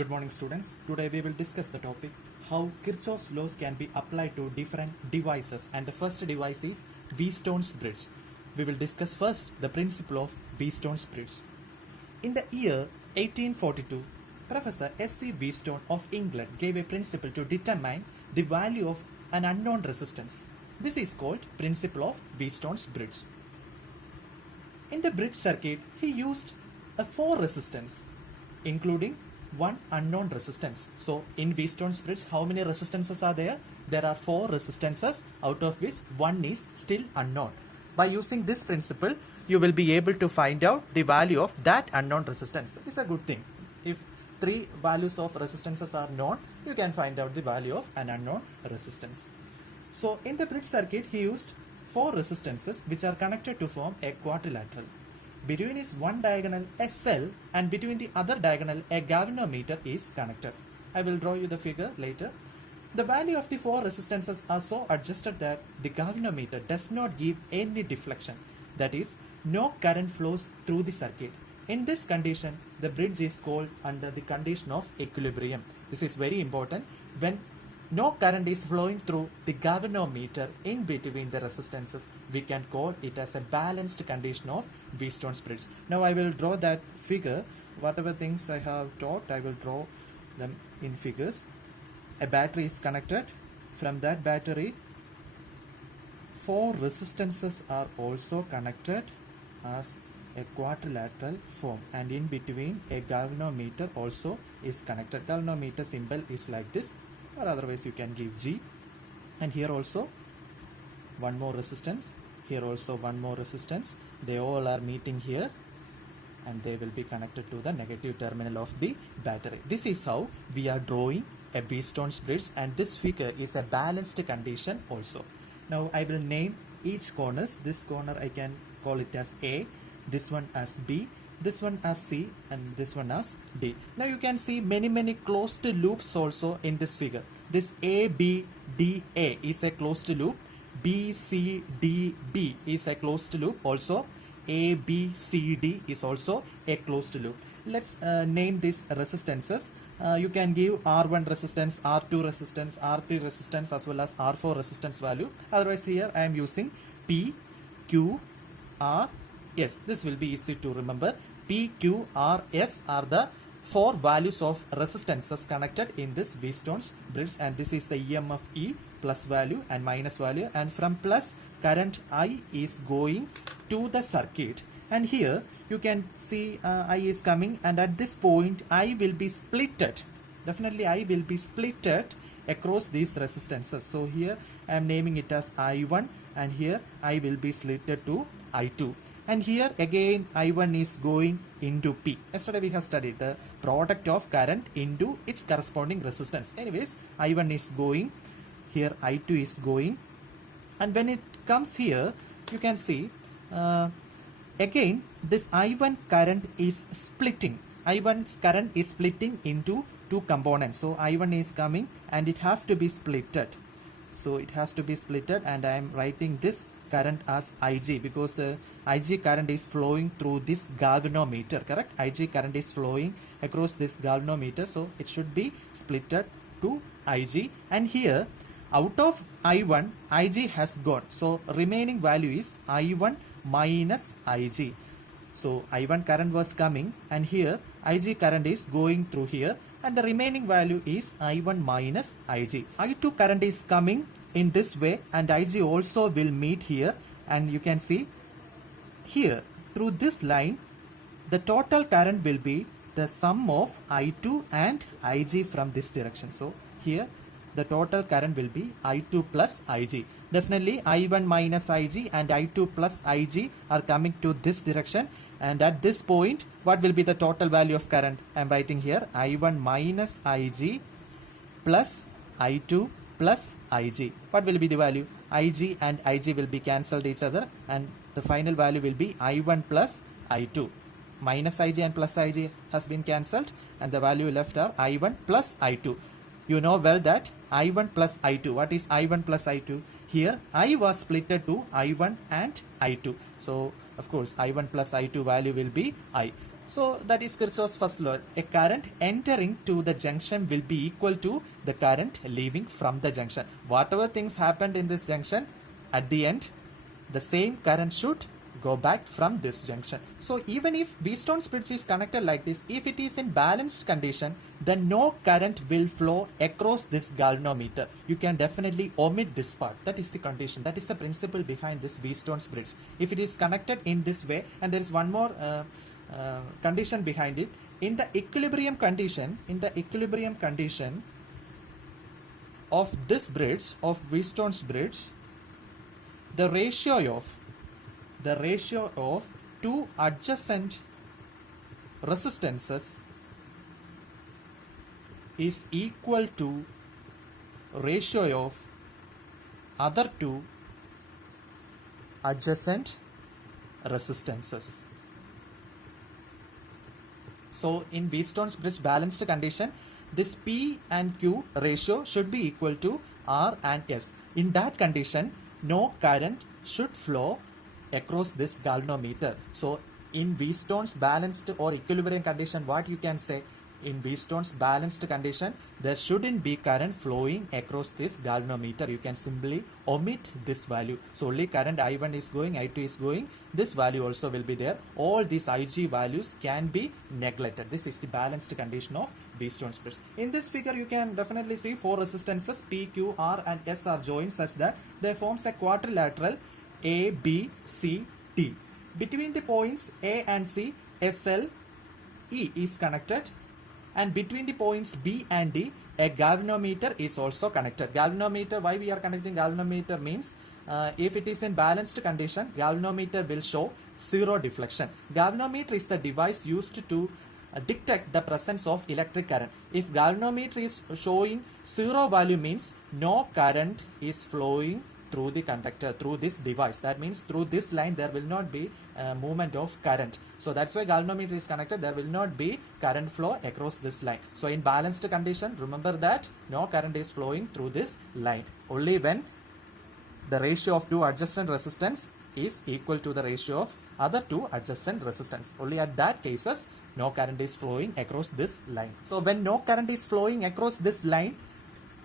Good morning, students. Today we will discuss the topic how Kirchhoff's laws can be applied to different devices, and the first device is Wheatstone's bridge. We will discuss first the principle of Wheatstone's bridge. In the year 1842, Professor S.C. Wheatstone of England gave a principle to determine the value of an unknown resistance. This is called principle of Wheatstone's bridge. In the bridge circuit, he used a 4 resistance, including one unknown resistance. So in Wheatstone's bridge, how many resistances are there? There are 4 resistances, out of which one is still unknown. By using this principle, you will be able to find out the value of that unknown resistance. That is a good thing. If 3 values of resistances are known, you can find out the value of an unknown resistance. So in the bridge circuit, he used 4 resistances which are connected to form a quadrilateral. Between its one diagonal SL and between the other diagonal a galvanometer is connected. I will draw you the figure later. The value of the 4 resistances are so adjusted that the galvanometer does not give any deflection. That is, no current flows through the circuit. In this condition, the bridge is called under the condition of equilibrium. This is very important. When no current is flowing through the galvanometer in between the resistances, we can call it as a balanced condition of Wheatstone's bridge. Now I will draw that figure. Whatever things I have taught, I will draw them in figures. A battery is connected. From that battery, 4 resistances are also connected as a quadrilateral form, and in between a galvanometer also is connected. Galvanometer symbol is like this, or otherwise you can give G. And here also one more resistance, here also one more resistance. They all are meeting here and they will be connected to the negative terminal of the battery. This is how we are drawing a Wheatstone's bridge, and this figure is a balanced condition also. Now I will name each corners. This corner I can call it as A, this one as B, this one as C, and this one as D. Now you can see many closed loops also in this figure. This A, B, D, A is a closed loop. B, C, D, B is a closed loop also. A, B, C, D is also a closed loop. Let's name these resistances. You can give R1 resistance, R2 resistance, R3 resistance, as well as R4 resistance value. Otherwise here I am using P, Q, R, S. This will be easy to remember. P, Q, R, S are the 4 values of resistances connected in this Wheatstone's bridge, and this is the EMF E, plus value and minus value, and from plus current I is going to the circuit, and here you can see I is coming, and at this point I will be splitted. Definitely I will be splitted across these resistances. So here I am naming it as I1, and here I will be slitted to I2. And here again I1 is going into P. Yesterday we have studied the product of current into its corresponding resistance. Anyways, I1 is going, here I2 is going, and when it comes here, you can see again this I1 current is splitting. I1's current is splitting into 2 components. So I1 is coming and it has to be splitted. So it has to be splitted, and I am writing this current as Ig because Ig current is flowing through this galvanometer, correct? Ig current is flowing across this galvanometer, so it should be splitted to Ig, and here out of I1, Ig has gone, so remaining value is I1 minus Ig. So I1 current was coming, and here Ig current is going through here, and the remaining value is I1 minus Ig. I2 current is coming in this way, and Ig also will meet here, and you can see here through this line the total current will be the sum of I2 and Ig from this direction. So here the total current will be I2 plus Ig. Definitely I1 minus Ig and I2 plus Ig are coming to this direction, and at this point what will be the total value of current? I am writing here I1 minus Ig plus I2 plus Ig. What will be the value? Ig and Ig will be cancelled each other, and the final value will be I1 plus I2. Minus Ig and plus Ig has been cancelled, and the value left are I1 plus I2. You know well that I1 plus I2. What is I1 plus I2? Here I was splitted to I1 and I2. So of course I1 plus I2 value will be I. So that is Kirchhoff's first law. A current entering to the junction will be equal to the current leaving from the junction. Whatever things happened in this junction, at the end, the same current should go back from this junction. So even if Wheatstone's bridge is connected like this, if it is in balanced condition, then no current will flow across this galvanometer. You can definitely omit this part. That is the condition. That is the principle behind this Wheatstone's bridge. If it is connected in this way, and there is one more condition behind it. In the equilibrium condition, of this bridge, of Wheatstone's bridge, the ratio of two adjacent resistances is equal to ratio of other two adjacent resistances. So in Wheatstone's bridge balanced condition, this P and Q ratio should be equal to R and S. In that condition, no current should flow across this galvanometer. So in Wheatstone's balanced or equilibrium condition, what you can say, in Wheatstone's balanced condition, there shouldn't be current flowing across this galvanometer. You can simply omit this value. So only current I1 is going, I2 is going, this value also will be there. All these IG values can be neglected. This is the balanced condition of Wheatstone's bridge. In this figure, you can definitely see four resistances P, Q, R and S are joined such that they forms a quadrilateral A, B, C, D. Between the points A and C, SL, E is connected, and between the points B and D, a galvanometer is also connected. Galvanometer, why we are connecting galvanometer means if it is in balanced condition, galvanometer will show zero deflection. Galvanometer is the device used to detect the presence of electric current. If galvanometer is showing zero value means no current is flowing through the conductor, through this device. That means through this line there will not be movement of current. So that's why galvanometer is connected. There will not be current flow across this line. So in balanced condition, remember that no current is flowing through this line. Only when the ratio of two adjacent resistance is equal to the ratio of other two adjacent resistance. Only at that cases, no current is flowing across this line. So when no current is flowing across this line,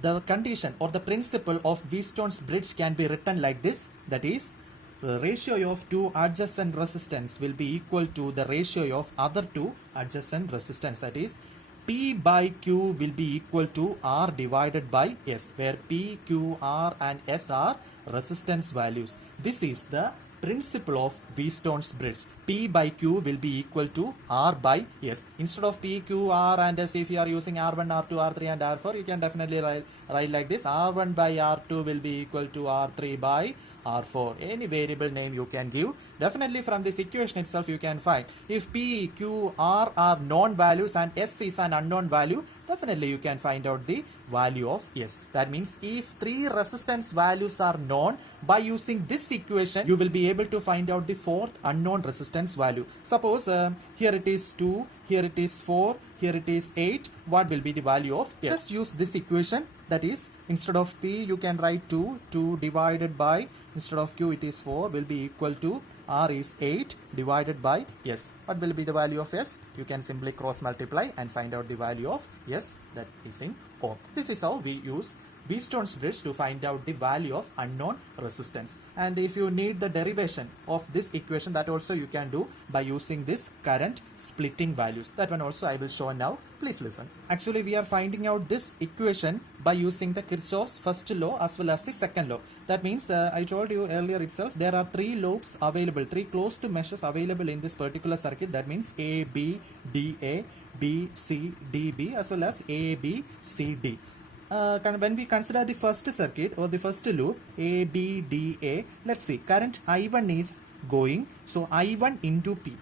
the condition or the principle of Wheatstone's bridge can be written like this. That is, the ratio of two adjacent resistance will be equal to the ratio of other two adjacent resistance. That is, P by Q will be equal to R divided by S, where P, Q, R and S are resistance values. This is the principle of Wheatstone's bridge. P by Q will be equal to R by S. Instead of P, Q, R and S, if you are using R1, R2, R3 and R4, you can definitely write like this. R1 by R2 will be equal to R3 by R4. Any variable name you can give. Definitely from this equation itself you can find. If P, Q, R are known values and S is an unknown value, definitely you can find out the value of S. That means if three resistance values are known, by using this equation, you will be able to find out the fourth unknown resistance value. Suppose here it is 2, here it is 4, here it is 8. What will be the value of S? Just use this equation. That is, instead of P, you can write 2. 2 divided by, instead of Q, it is 4, will be equal to R is 8 divided by S. What will be the value of S? You can simply cross multiply and find out the value of S, that is in Ohm. This is how we use Wheatstone's bridge to find out the value of unknown resistance. And if you need the derivation of this equation, that also you can do by using this current splitting values. That one also I will show now. Please listen. Actually, we are finding out this equation by using the Kirchhoff's first law as well as the second law. That means I told you earlier itself, there are three loops available, three closed meshes available in this particular circuit. That means A, B, D, A, B, C, D, B as well as A, B, C, D. When we consider the first circuit or the first loop A, B, D, A, let's see, current I1 is going, so I1 into P.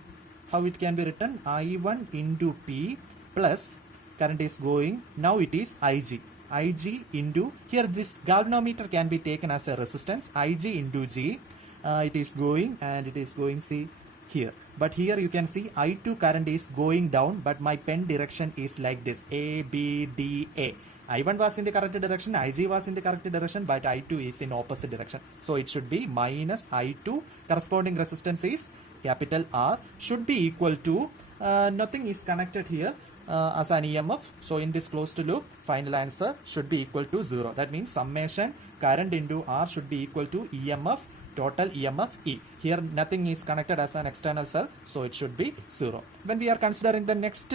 How it can be written? I1 into P plus current is going, now it is IG. IG into, here this galvanometer can be taken as a resistance, IG into G. It is going and it is going, see here. But here you can see I2 current is going down, but my pen direction is like this, A, B, D, A. I1 was in the correct direction, IG was in the correct direction, but I2 is in opposite direction. So it should be minus I2, corresponding resistance is capital R, should be equal to nothing is connected here as an EMF. So in this closed loop, final answer should be equal to 0. That means summation current into R should be equal to EMF total EMF E. Here nothing is connected as an external cell, so it should be 0. When we are considering the next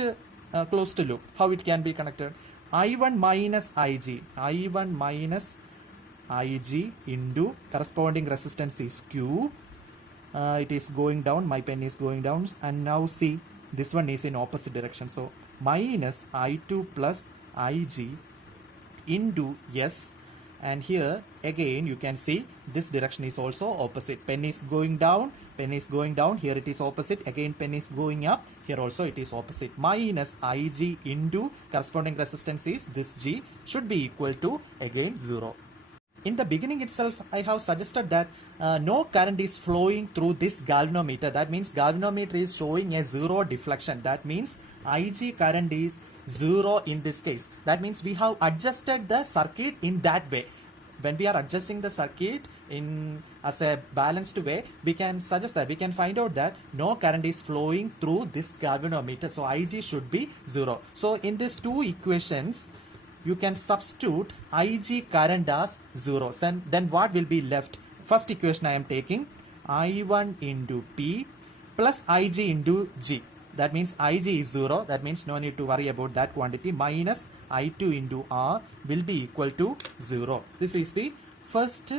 closed loop, how it can be connected? I1 minus IG, I1 minus IG into corresponding resistance is Q. It is going down, my pen is going down, and now see this one is in opposite direction. So minus I2 plus IG into S, and here again you can see this direction is also opposite. Pen is going down, pen is going down, here it is opposite, again pen is going up, here also it is opposite. Minus IG into corresponding resistance is this G should be equal to again 0. In the beginning itself, I have suggested that no current is flowing through this galvanometer. That means galvanometer is showing a 0 deflection. That means IG current is 0 in this case. That means we have adjusted the circuit in that way. When we are adjusting the circuit in as a balanced way, we can suggest that we can find out that no current is flowing through this galvanometer. So IG should be 0. So in these two equations, you can substitute IG current as 0. Then what will be left? First equation I am taking I1 into P plus IG into G. That means IG is 0. That means no need to worry about that quantity. Minus I2 into R will be equal to 0. This is the first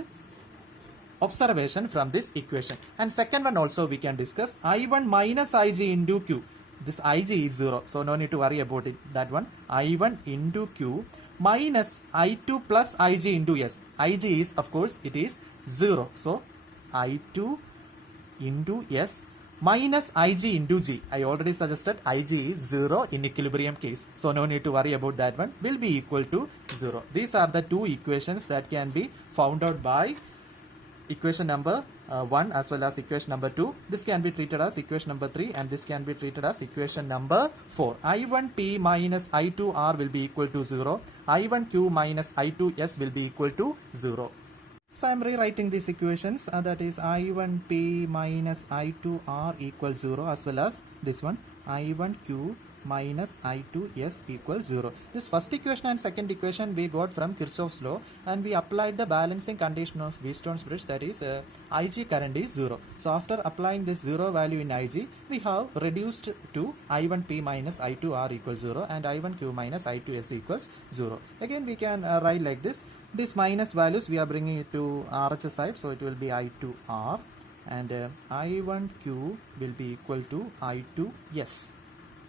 observation from this equation. And second one also we can discuss. I1 minus IG into Q. This IG is 0. So no need to worry about it. That one. I1 into Q minus I2 plus IG into S. IG is, of course, it is 0. So I2 into S minus IG into G. I already suggested IG is 0 in equilibrium case. So no need to worry about that one. Will be equal to 0. These are the two equations that can be found out by equation number 1 as well as equation number 2. This can be treated as equation number 3 and this can be treated as equation number 4. I1P minus I2R will be equal to 0. I1Q minus I2S will be equal to 0. So I am rewriting these equations, that is I1P minus I2R equals 0 as well as this one I1Q minus I2S equals 0. This first equation and second equation we got from Kirchhoff's law and we applied the balancing condition of Weisstone's bridge, that is IG current is 0. So after applying this 0 value in IG, we have reduced to I1P minus I2R equals 0 and I1Q minus I2S equals 0. Again we can write like this. These minus values we are bringing it to RHS side, so it will be I2R and I1Q will be equal to I2S.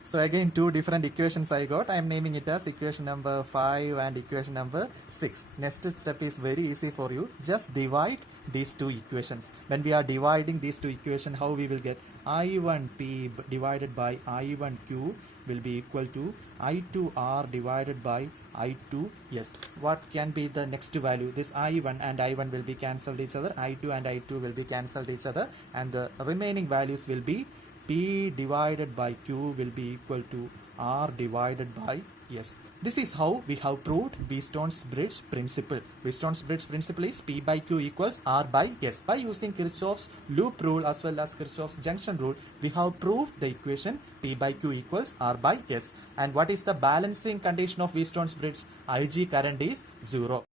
So again two different equations I got. I am naming it as equation number 5 and equation number 6. Next step is very easy for you. Just divide these two equations. When we are dividing these two equations, how we will get? I1P divided by I1Q will be equal to I2R divided by I2S. What can be the next value? This I1 and I1 will be cancelled each other. I2 and I2 will be cancelled each other. And the remaining values will be P divided by Q will be equal to R divided by S. This is how we have proved Weisstone's bridge principle. Weisstone's bridge principle is P by Q equals R by S. By using Kirchhoff's loop rule as well as Kirchhoff's junction rule, we have proved the equation P by Q equals R by S. And what is the balancing condition of Weisstone's bridge? IG current is 0.